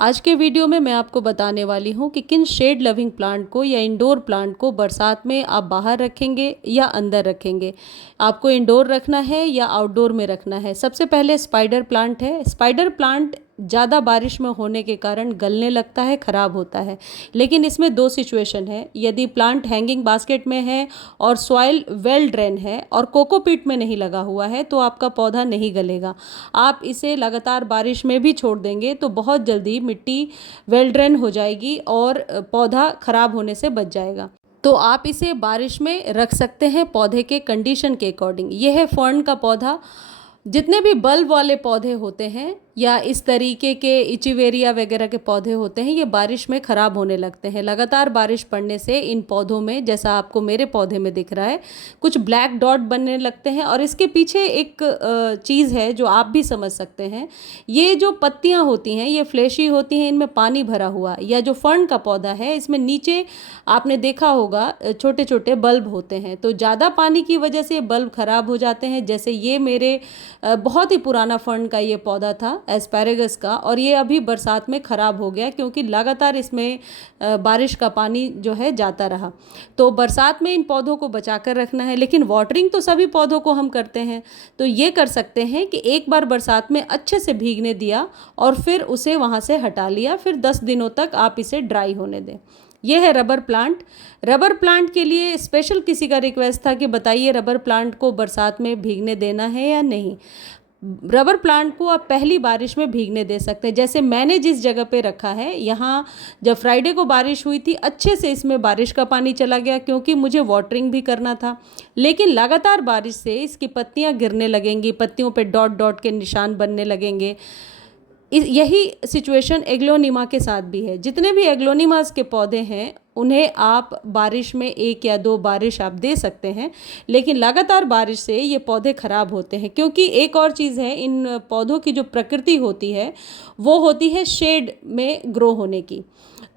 आज के वीडियो में मैं आपको बताने वाली हूँ कि किन शेड लविंग प्लांट को या इंडोर प्लांट को बरसात में आप बाहर रखेंगे या अंदर रखेंगे। आपको इंडोर रखना है या आउटडोर में रखना है। सबसे पहले स्पाइडर प्लांट है। स्पाइडर प्लांट ज़्यादा बारिश में होने के कारण गलने लगता है, ख़राब होता है। लेकिन इसमें दो सिचुएशन है। यदि प्लांट हैंगिंग बास्केट में है और सॉइल वेल ड्रेन है और कोकोपीट में नहीं लगा हुआ है तो आपका पौधा नहीं गलेगा। आप इसे लगातार बारिश में भी छोड़ देंगे तो बहुत जल्दी मिट्टी वेल ड्रेन हो जाएगी और पौधा ख़राब होने से बच जाएगा। तो आप इसे बारिश में रख सकते हैं पौधे के कंडीशन के अकॉर्डिंग। यह है फर्न का पौधा। जितने भी बल्ब वाले पौधे होते हैं या इस तरीके के इचिवेरिया वगैरह के पौधे होते हैं, ये बारिश में ख़राब होने लगते हैं। लगातार बारिश पड़ने से इन पौधों में, जैसा आपको मेरे पौधे में दिख रहा है, कुछ ब्लैक डॉट बनने लगते हैं। और इसके पीछे एक चीज़ है जो आप भी समझ सकते हैं। ये जो पत्तियां होती हैं ये फ्लैशी होती हैं, इनमें पानी भरा हुआ। या जो फर्न का पौधा है इसमें नीचे आपने देखा होगा छोटे छोटे बल्ब होते हैं। तो ज़्यादा पानी की वजह से बल्ब ख़राब हो जाते हैं। जैसे ये मेरे बहुत ही पुराना फर्न का ये पौधा था एस्पैरेगस का, और ये अभी बरसात में ख़राब हो गया क्योंकि लगातार इसमें बारिश का पानी जो है जाता रहा। तो बरसात में इन पौधों को बचा कर रखना है। लेकिन वाटरिंग तो सभी पौधों को हम करते हैं, तो ये कर सकते हैं कि एक बार बरसात में अच्छे से भीगने दिया और फिर उसे वहाँ से हटा लिया, फिर 10 दिनों तक आप इसे ड्राई होने दें। यह है रबर प्लांट। रबर प्लांट के लिए स्पेशल किसी का रिक्वेस्ट था कि बताइए रबर प्लांट को बरसात में भीगने देना है या नहीं। रबर प्लांट को आप पहली बारिश में भीगने दे सकते हैं। जैसे मैंने जिस जगह पे रखा है, यहाँ जब फ्राइडे को बारिश हुई थी अच्छे से इसमें बारिश का पानी चला गया क्योंकि मुझे वाटरिंग भी करना था। लेकिन लगातार बारिश से इसकी पत्तियाँ गिरने लगेंगी, पत्तियों पे डॉट डॉट के निशान बनने लगेंगे। यही सिचुएशन एग्लोनिमा के साथ भी है। जितने भी एग्लोनिमास के पौधे हैं उन्हें आप बारिश में 1 या 2 बारिश आप दे सकते हैं, लेकिन लगातार बारिश से ये पौधे ख़राब होते हैं। क्योंकि एक और चीज़ है, इन पौधों की जो प्रकृति होती है वो होती है शेड में ग्रो होने की।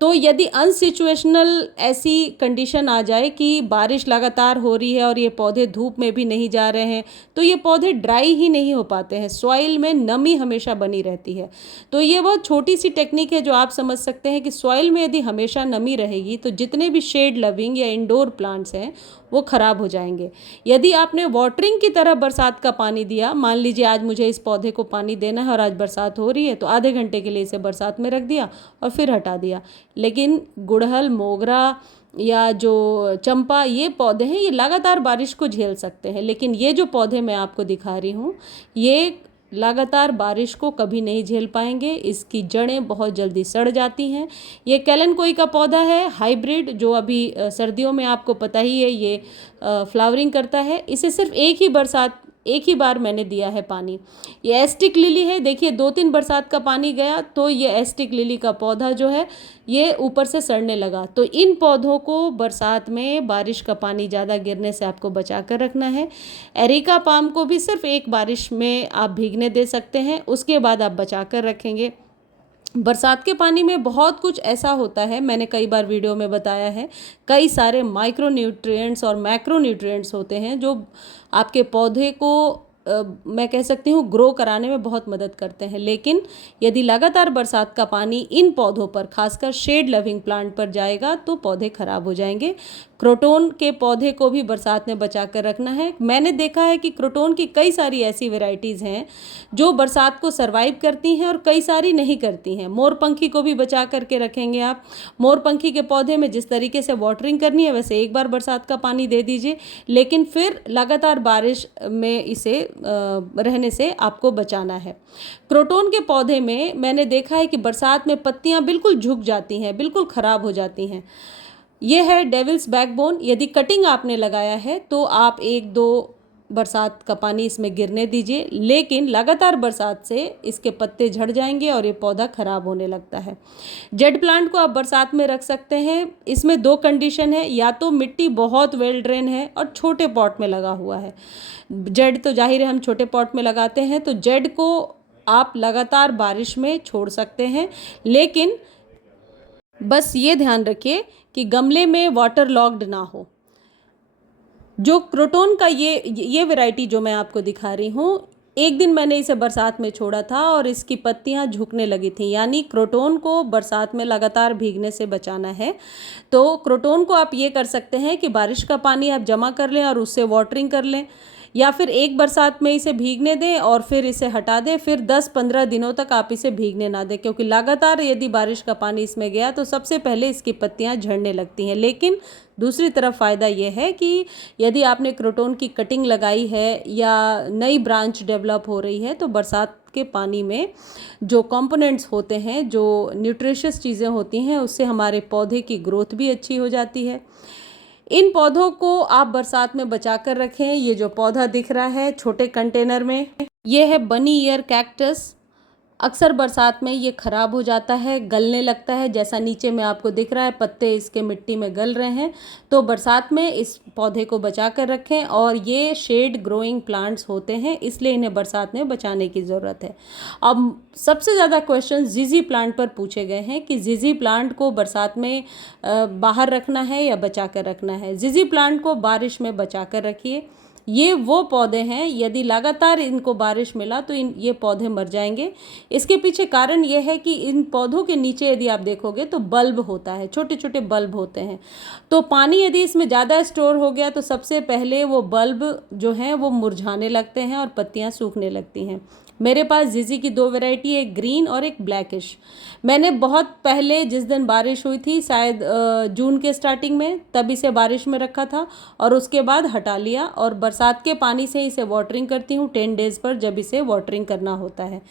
तो यदि अनसिचुएशनल ऐसी कंडीशन आ जाए कि बारिश लगातार हो रही है और ये पौधे धूप में भी नहीं जा रहे हैं तो ये पौधे ड्राई ही नहीं हो पाते हैं। सॉइल में नमी हमेशा बनी रहती है। तो ये बहुत छोटी सी टेक्निक है जो आप समझ सकते हैं कि सॉइल में यदि हमेशा नमी रहेगी तो जितने भी शेड लविंग या इंडोर प्लांट्स हैं वो ख़राब हो जाएंगे। यदि आपने वाटरिंग की तरह बरसात का पानी दिया, मान लीजिए आज मुझे इस पौधे को पानी देना है और आज बरसात हो रही है, तो आधे घंटे के लिए इसे बरसात में रख दिया और फिर हटा दिया। लेकिन गुड़हल, मोगरा या जो चंपा, ये पौधे हैं, ये लगातार बारिश को झेल सकते हैं। लेकिन ये जो पौधे मैं आपको दिखा रही हूँ ये लगातार बारिश को कभी नहीं झेल पाएंगे। इसकी जड़ें बहुत जल्दी सड़ जाती हैं। ये कैलन-कोई का पौधा है हाइब्रिड, जो अभी सर्दियों में आपको पता ही है ये फ्लावरिंग करता है। इसे सिर्फ एक ही बार मैंने दिया है पानी। ये एस्टिक लिली है। देखिए 2-3 बरसात का पानी गया तो ये एस्टिक लिली का पौधा जो है ये ऊपर से सड़ने लगा। तो इन पौधों को बरसात में बारिश का पानी ज़्यादा गिरने से आपको बचा कर रखना है। एरिका पाम को भी सिर्फ एक बारिश में आप भीगने दे सकते हैं, उसके बाद आप बचा कर रखेंगे। बरसात के पानी में बहुत कुछ ऐसा होता है, मैंने कई बार वीडियो में बताया है। कई सारे माइक्रो न्यूट्रिएंट्स और मैक्रो न्यूट्रिएंट्स होते हैं जो आपके पौधे को मैं कह सकती हूँ ग्रो कराने में बहुत मदद करते हैं। लेकिन यदि लगातार बरसात का पानी इन पौधों पर, खासकर शेड लविंग प्लांट पर जाएगा तो पौधे खराब हो जाएंगे। क्रोटोन के पौधे को भी बरसात में बचा कर रखना है। मैंने देखा है कि क्रोटोन की कई सारी ऐसी वैरायटीज़ हैं जो बरसात को सरवाइव करती हैं और कई सारी नहीं करती हैं। मोरपंखी को भी बचा करके रखेंगे आप। मोरपंखी के पौधे में जिस तरीके से वाटरिंग करनी है वैसे एक बार बरसात का पानी दे दीजिए, लेकिन फिर लगातार बारिश में इसे रहने से आपको बचाना है। क्रोटोन के पौधे में मैंने देखा है कि बरसात में पत्तियां बिल्कुल झुक जाती हैं, बिल्कुल ख़राब हो जाती हैं। ये है डेविल्स बैकबोन। यदि कटिंग आपने लगाया है तो आप 1-2 बरसात का पानी इसमें गिरने दीजिए, लेकिन लगातार बरसात से इसके पत्ते झड़ जाएंगे और ये पौधा खराब होने लगता है। जेड प्लांट को आप बरसात में रख सकते हैं। इसमें 2 कंडीशन है, या तो मिट्टी बहुत वेल ड्रेन है और छोटे पॉट में लगा हुआ है। जेड तो जाहिर है हम छोटे पॉट में लगाते हैं, तो जेड को आप लगातार बारिश में छोड़ सकते हैं। लेकिन बस ये ध्यान रखिए कि गमले में वाटर लॉक्ड ना हो। जो क्रोटोन का ये वैरायटी जो मैं आपको दिखा रही हूँ एक दिन मैंने इसे बरसात में छोड़ा था और इसकी पत्तियां झुकने लगी थी, यानी क्रोटोन को बरसात में लगातार भीगने से बचाना है। तो क्रोटोन को आप ये कर सकते हैं कि बारिश का पानी आप जमा कर लें और उससे वाटरिंग कर लें, या फिर एक बरसात में इसे भीगने दें और फिर इसे हटा दें, फिर 10-15 दिनों तक आप इसे भीगने ना दें, क्योंकि लगातार यदि बारिश का पानी इसमें गया तो सबसे पहले इसकी पत्तियां झड़ने लगती हैं। लेकिन दूसरी तरफ फ़ायदा ये है कि यदि आपने क्रोटोन की कटिंग लगाई है या नई ब्रांच डेवलप हो रही है, तो बरसात के पानी में जो कंपोनेंट्स होते हैं, जो न्यूट्रिशियस चीज़ें होती हैं, उससे हमारे पौधे की ग्रोथ भी अच्छी हो जाती है। इन पौधों को आप बरसात में बचा कर रखें। ये जो पौधा दिख रहा है छोटे कंटेनर में, ये है बनी ईयर कैक्टस। अक्सर बरसात में ये ख़राब हो जाता है, गलने लगता है, जैसा नीचे में आपको दिख रहा है पत्ते इसके मिट्टी में गल रहे हैं। तो बरसात में इस पौधे को बचा कर रखें, और ये शेड ग्रोइंग प्लांट्स होते हैं, इसलिए इन्हें बरसात में बचाने की ज़रूरत है। अब सबसे ज़्यादा क्वेश्चन जीजी प्लांट पर पूछे गए हैं कि जीजी प्लांट को बरसात में बाहर रखना है या बचा कर रखना है। जीजी प्लांट को बारिश में बचा कर रखिए। ये वो पौधे हैं, यदि लगातार इनको बारिश मिला तो ये पौधे मर जाएंगे। इसके पीछे कारण ये है कि इन पौधों के नीचे यदि आप देखोगे तो बल्ब होता है, छोटे छोटे बल्ब होते हैं। तो पानी यदि इसमें ज़्यादा स्टोर हो गया तो सबसे पहले वो बल्ब जो हैं वो मुरझाने लगते हैं और पत्तियां सूखने लगती हैं। मेरे पास जीजी की 2 वैरायटी है, एक ग्रीन और एक ब्लैकिश। मैंने बहुत पहले जिस दिन बारिश हुई थी, शायद जून के स्टार्टिंग में, तब इसे बारिश में रखा था और उसके बाद हटा लिया, और बरसात के पानी से इसे वाटरिंग करती हूँ 10 डेज़ पर, जब इसे वाटरिंग करना होता है।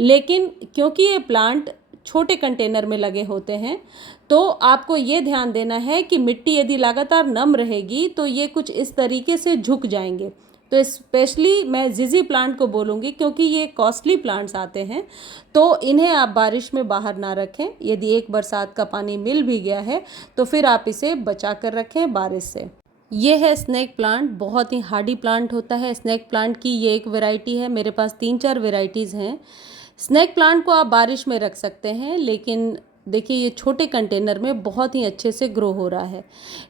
लेकिन क्योंकि ये प्लांट छोटे कंटेनर में लगे होते हैं, तो आपको ये ध्यान देना है कि मिट्टी यदि लगातार नम रहेगी तो ये कुछ इस तरीके से झुक जाएंगे। तो स्पेशली मैं जीजी प्लांट को बोलूँगी, क्योंकि ये कॉस्टली प्लांट्स आते हैं, तो इन्हें आप बारिश में बाहर ना रखें। यदि एक बरसात का पानी मिल भी गया है तो फिर आप इसे बचा कर रखें बारिश से। ये है स्नेक प्लांट, बहुत ही हार्डी प्लांट होता है। स्नेक प्लांट की ये एक वैरायटी है, मेरे पास 3-4 वैरायटीज़ हैं। स्नेक प्लांट को आप बारिश में रख सकते हैं, लेकिन देखिए ये छोटे कंटेनर में बहुत ही अच्छे से ग्रो हो रहा है।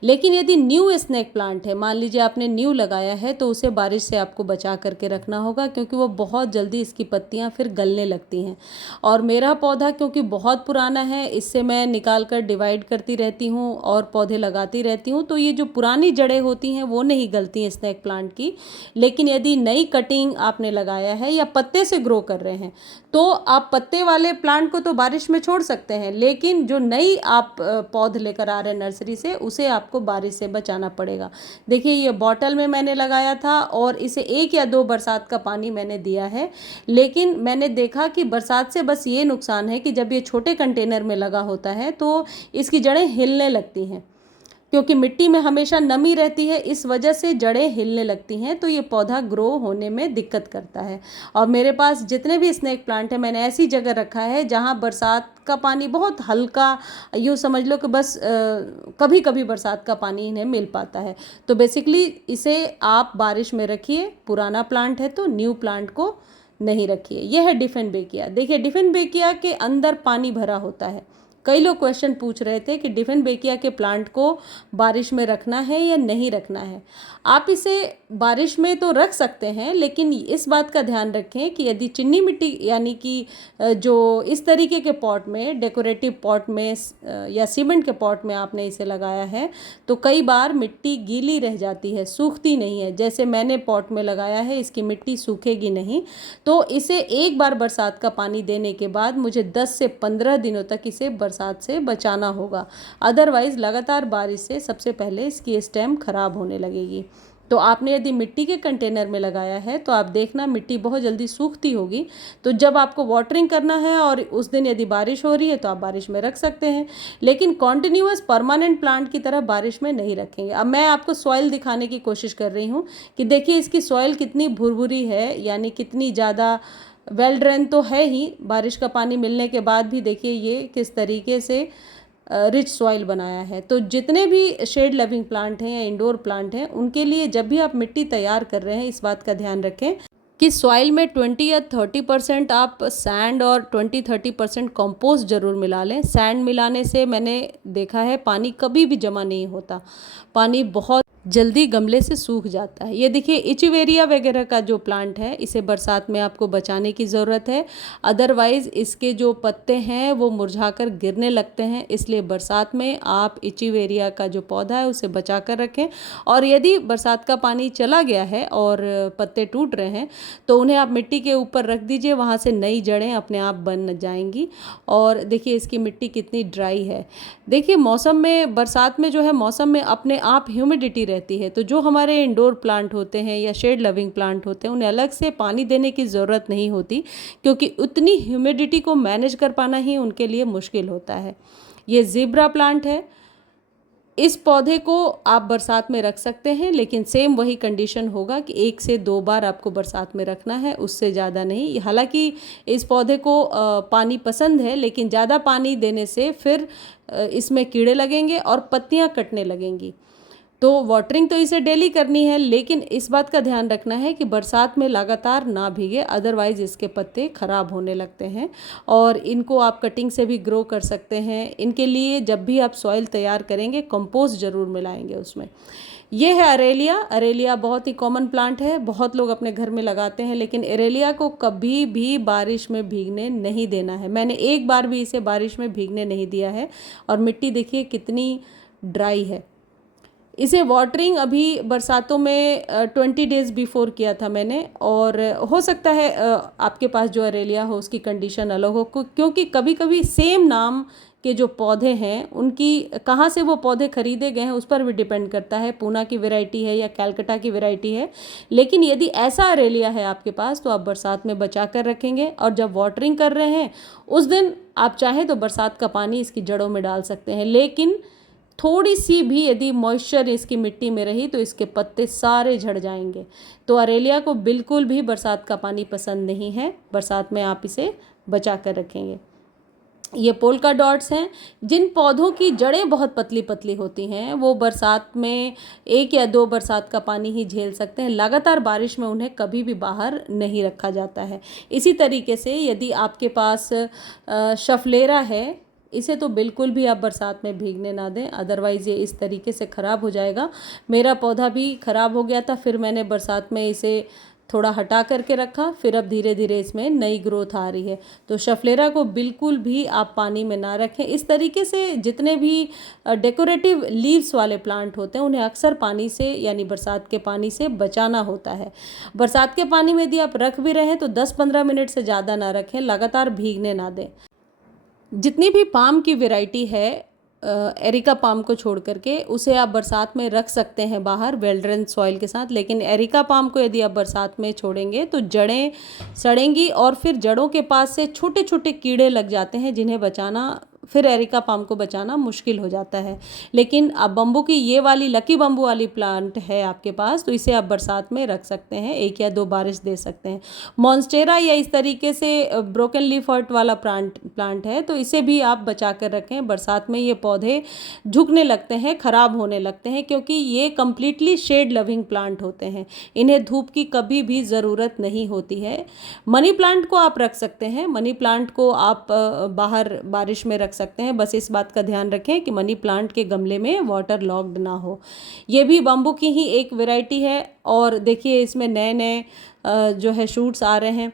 लेकिन यदि न्यू स्नेक प्लांट है, मान लीजिए आपने न्यू लगाया है, तो उसे बारिश से आपको बचा करके रखना होगा, क्योंकि वो बहुत जल्दी इसकी पत्तियां फिर गलने लगती हैं। और मेरा पौधा क्योंकि बहुत पुराना है, इससे मैं निकाल कर डिवाइड करती रहती हूँ और पौधे लगाती रहती हूँ, तो ये जो पुरानी जड़ें होती हैं वो नहीं गलती हैं स्नेक प्लांट की। लेकिन यदि नई कटिंग आपने लगाया है या पत्ते से ग्रो कर रहे हैं, तो आप पत्ते वाले प्लांट को तो बारिश में छोड़ सकते हैं, लेकिन जो नई आप पौध लेकर आ रहे हैं नर्सरी से, उसे आपको बारिश से बचाना पड़ेगा। देखिए ये बॉटल में मैंने लगाया था और इसे 1 या 2 बरसात का पानी मैंने दिया है, लेकिन मैंने देखा कि बरसात से बस ये नुकसान है कि जब ये छोटे कंटेनर में लगा होता है तो इसकी जड़ें हिलने लगती हैं, क्योंकि मिट्टी में हमेशा नमी रहती है, इस वजह से जड़ें हिलने लगती हैं, तो ये पौधा ग्रो होने में दिक्कत करता है। और मेरे पास जितने भी स्नेक प्लांट हैं, मैंने ऐसी जगह रखा है जहाँ बरसात का पानी बहुत हल्का, यूँ समझ लो कि बस कभी कभी बरसात का पानी इन्हें मिल पाता है। तो बेसिकली इसे आप बारिश में रखिए। पुराना प्लांट है तो न्यू प्लांट को नहीं रखिए। यह है डिफेनबेकिया। देखिए डिफेनबेकिया के अंदर पानी भरा होता है। कई लोग क्वेश्चन पूछ रहे थे कि डिफेनबेकिया के प्लांट को बारिश में रखना है या नहीं रखना है। आप इसे बारिश में तो रख सकते हैं, लेकिन इस बात का ध्यान रखें कि यदि चीनी मिट्टी यानी कि जो इस तरीके के पॉट में, डेकोरेटिव पॉट में या सीमेंट के पॉट में आपने इसे लगाया है, तो कई बार मिट्टी गीली रह जाती है, सूखती नहीं है। जैसे मैंने पॉट में लगाया है, इसकी मिट्टी सूखेगी नहीं। तो इसे एक बार बरसात का पानी देने के बाद मुझे 10 से 15 दिनों तक इसे बरसात से बचाना होगा, अदरवाइज़ लगातार बारिश से सबसे पहले इसकी स्टेम खराब होने लगेगी। तो आपने यदि मिट्टी के कंटेनर में लगाया है तो आप देखना मिट्टी बहुत जल्दी सूखती होगी। तो जब आपको वाटरिंग करना है और उस दिन यदि बारिश हो रही है तो आप बारिश में रख सकते हैं, लेकिन कॉन्टिन्यूअस परमानेंट प्लांट की तरह बारिश में नहीं रखेंगे। अब मैं आपको सॉइल दिखाने की कोशिश कर रही हूँ कि देखिए इसकी सॉइल कितनी भुरभुरी है, यानी कितनी ज़्यादा वेल ड्रेन तो है ही। बारिश का पानी मिलने के बाद भी देखिए ये किस तरीके से रिच सॉइल बनाया है। तो जितने भी शेड लविंग प्लांट हैं या इंडोर प्लांट हैं, उनके लिए जब भी आप मिट्टी तैयार कर रहे हैं, इस बात का ध्यान रखें कि सॉइल में 20 या 30% आप सैंड और 20-30% कंपोस्ट ज़रूर मिला लें। सैंड मिलाने से मैंने देखा है पानी कभी भी जमा नहीं होता, पानी बहुत जल्दी गमले से सूख जाता है। ये देखिए इचीवेरिया वगैरह का जो प्लांट है इसे बरसात में आपको बचाने की ज़रूरत है, अदरवाइज़ इसके जो पत्ते हैं वो मुरझाकर गिरने लगते हैं। इसलिए बरसात में आप इचीवेरिया का जो पौधा है उसे बचा कर रखें। और यदि बरसात का पानी चला गया है और पत्ते टूट रहे हैं तो उन्हें आप मिट्टी के ऊपर रख दीजिए, वहाँ से नई जड़ें अपने आप बन जाएंगी। और देखिए इसकी मिट्टी कितनी ड्राई है। देखिए मौसम में, बरसात में जो है मौसम में अपने आप ह्यूमिडिटी रहती है, तो जो हमारे इंडोर प्लांट होते हैं या शेड लविंग प्लांट होते हैं उन्हें अलग से पानी देने की ज़रूरत नहीं होती, क्योंकि उतनी ह्यूमिडिटी को मैनेज कर पाना ही उनके लिए मुश्किल होता है। ये ज़ीब्रा प्लांट है। इस पौधे को आप बरसात में रख सकते हैं, लेकिन सेम वही कंडीशन होगा कि 1 से 2 बार आपको बरसात में रखना है, उससे ज़्यादा नहीं। हालांकि इस पौधे को पानी पसंद है, लेकिन ज़्यादा पानी देने से फिर इसमें कीड़े लगेंगे और पत्तियां कटने लगेंगी। तो वाटरिंग तो इसे डेली करनी है, लेकिन इस बात का ध्यान रखना है कि बरसात में लगातार ना भीगे, अदरवाइज़ इसके पत्ते ख़राब होने लगते हैं। और इनको आप कटिंग से भी ग्रो कर सकते हैं। इनके लिए जब भी आप सॉइल तैयार करेंगे कंपोस्ट ज़रूर मिलाएंगे उसमें। ये है अरेलिया। अरेलिया बहुत ही कॉमन प्लांट है, बहुत लोग अपने घर में लगाते हैं, लेकिन अरेलिया को कभी भी बारिश में भीगने नहीं देना है। मैंने एक बार भी इसे बारिश में भीगने नहीं दिया है। और मिट्टी देखिए कितनी ड्राई है। इसे वाटरिंग अभी बरसातों में 20 डेज़ बिफोर किया था मैंने। और हो सकता है आपके पास जो अरेलिया हो उसकी कंडीशन अलग हो, क्योंकि कभी कभी सेम नाम के जो पौधे हैं उनकी कहाँ से वो पौधे खरीदे गए हैं उस पर भी डिपेंड करता है, पूना की वैरायटी है या कैलकटा की वैरायटी है। लेकिन यदि ऐसा अरेलिया है आपके पास तो आप बरसात में बचा कर रखेंगे, और जब वाटरिंग कर रहे हैं उस दिन आप चाहें तो बरसात का पानी इसकी जड़ों में डाल सकते हैं। लेकिन थोड़ी सी भी यदि मॉइस्चर इसकी मिट्टी में रही तो इसके पत्ते सारे झड़ जाएंगे। तो अरेलिया को बिल्कुल भी बरसात का पानी पसंद नहीं है, बरसात में आप इसे बचा कर रखेंगे। ये पोल्का डॉट्स हैं। जिन पौधों की जड़ें बहुत पतली पतली होती हैं वो बरसात में 1 या 2 बरसात का पानी ही झेल सकते हैं, लगातार बारिश में उन्हें कभी भी बाहर नहीं रखा जाता है। इसी तरीके से यदि आपके पास शफलेरा है, इसे तो बिल्कुल भी आप बरसात में भीगने ना दें, अदरवाइज़ ये इस तरीके से ख़राब हो जाएगा। मेरा पौधा भी ख़राब हो गया था, फिर मैंने बरसात में इसे थोड़ा हटा करके रखा, फिर अब धीरे धीरे इसमें नई ग्रोथ आ रही है। तो शफलेरा को बिल्कुल भी आप पानी में ना रखें। इस तरीके से जितने भी डेकोरेटिव लीव्स वाले प्लांट होते हैं उन्हें अक्सर पानी से, यानी बरसात के पानी से बचाना होता है। बरसात के पानी में यदि आप रख भी रहे हैं तो 10-15 मिनट से ज़्यादा ना रखें, लगातार भीगने ना दें। जितनी भी पाम की वैरायटी है, एरिका पाम को छोड़ करके, उसे आप बरसात में रख सकते हैं बाहर वेल ड्रेन सॉइल के साथ। लेकिन एरिका पाम को यदि आप बरसात में छोड़ेंगे तो जड़ें सड़ेंगी और फिर जड़ों के पास से छोटे छोटे कीड़े लग जाते हैं जिन्हें बचाना, फिर एरिका पाम को बचाना मुश्किल हो जाता है। लेकिन अब बम्बू की ये वाली लकी बम्बू वाली प्लांट है आपके पास, तो इसे आप बरसात में रख सकते हैं, 1 या 2 बारिश दे सकते हैं। मॉन्स्टेरा या इस तरीके से ब्रोकन लीफ हर्ट वाला प्लांट है, तो इसे भी आप बचा कर रखें। बरसात में ये पौधे झुकने लगते हैं, ख़राब होने लगते हैं, क्योंकि ये कम्प्लीटली शेड लविंग प्लांट होते हैं, इन्हें धूप की कभी भी ज़रूरत नहीं होती है। मनी प्लांट को आप रख सकते हैं, मनी प्लांट को आप बाहर बारिश में रख सकते हैं, बस इस बात का ध्यान रखें कि मनी प्लांट के गमले में वाटर लॉक्ड ना हो। ये भी बम्बू की ही एक वैरायटी है। और देखिए इसमें नए नए जो है शूट्स आ रहे हैं।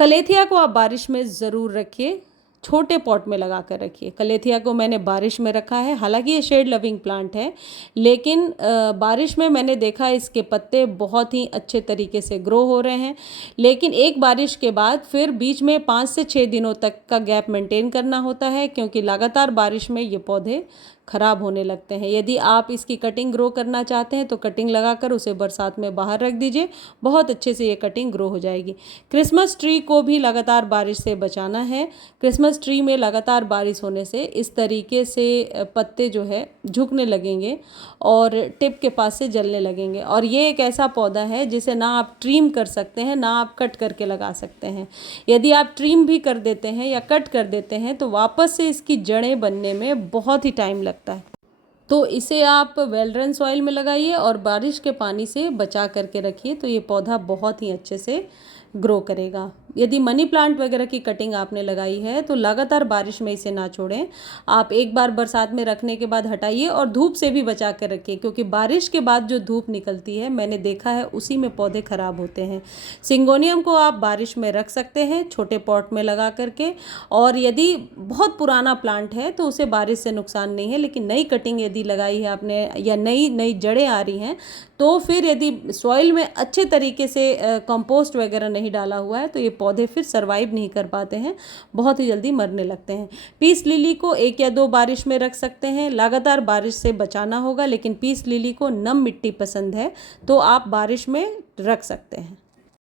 कलेथिया को आप बारिश में ज़रूर रखिए, छोटे पॉट में लगा कर रखिए। कलेथिया को मैंने बारिश में रखा है, हालांकि ये शेड लविंग प्लांट है, लेकिन बारिश में मैंने देखा इसके पत्ते बहुत ही अच्छे तरीके से ग्रो हो रहे हैं। लेकिन एक बारिश के बाद फिर बीच में 5 से 6 दिनों तक का गैप मेंटेन करना होता है, क्योंकि लगातार बारिश में ये पौधे ख़राब होने लगते हैं। यदि आप इसकी कटिंग ग्रो करना चाहते हैं तो कटिंग लगाकर उसे बरसात में बाहर रख दीजिए, बहुत अच्छे से ये कटिंग ग्रो हो जाएगी। क्रिसमस ट्री को भी लगातार बारिश से बचाना है। क्रिसमस ट्री में लगातार बारिश होने से इस तरीके से पत्ते जो है झुकने लगेंगे और टिप के पास से जलने लगेंगे। और ये एक ऐसा पौधा है जिसे ना आप ट्रिम कर सकते हैं ना आप कट करके लगा सकते हैं। यदि आप ट्रिम भी कर देते हैं या कट कर देते हैं तो वापस से इसकी जड़ें बनने में बहुत ही टाइम लगता है। तो इसे आप वेल ड्रेन सॉइल में लगाइए और बारिश के पानी से बचा करके रखिए, तो ये पौधा बहुत ही अच्छे से ग्रो करेगा। यदि मनी प्लांट वगैरह की कटिंग आपने लगाई है तो लगातार बारिश में इसे ना छोड़ें। आप एक बार बरसात में रखने के बाद हटाइए और धूप से भी बचा कर रखिए, क्योंकि बारिश के बाद जो धूप निकलती है मैंने देखा है उसी में पौधे खराब होते हैं। सिंगोनियम को आप बारिश में रख सकते हैं छोटे पॉट में लगा करके, और यदि बहुत पुराना प्लांट है तो उसे बारिश से नुकसान नहीं है, लेकिन नई कटिंग यदि लगाई है आपने या नई नई जड़ें आ रही हैं तो फिर यदि सॉइल में अच्छे तरीके से कंपोस्ट वगैरह नहीं डाला हुआ है तो ये पौधे फिर सरवाइव नहीं कर पाते हैं, बहुत ही जल्दी मरने लगते हैं। पीस लिली को 1 या 2 बारिश में रख सकते हैं। लगातार बारिश से बचाना होगा, लेकिन पीस लिली को नम मिट्टी पसंद है तो आप बारिश में रख सकते हैं।